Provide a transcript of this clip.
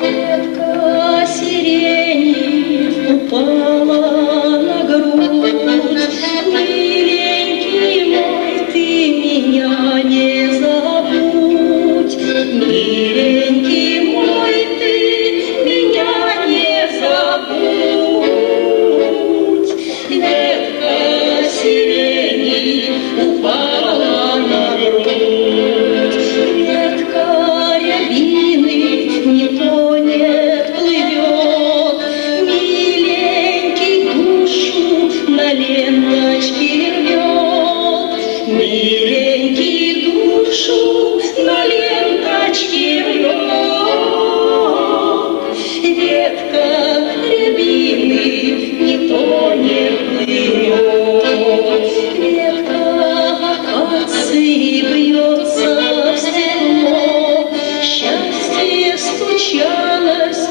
Ветка сирени упала на грудь. Миленький мой, ты меня не забудь. Миленький мой, ты меня не забудь. Ветка сирени упала на грудь. Ветка рябины не тонет, плывет. Миленький душу на ленточке рвет. Миленький душу на ленточке рвет. Ветка рябины не тонет, плывет. Ветка акации бьется в стекло. Счастье стучалось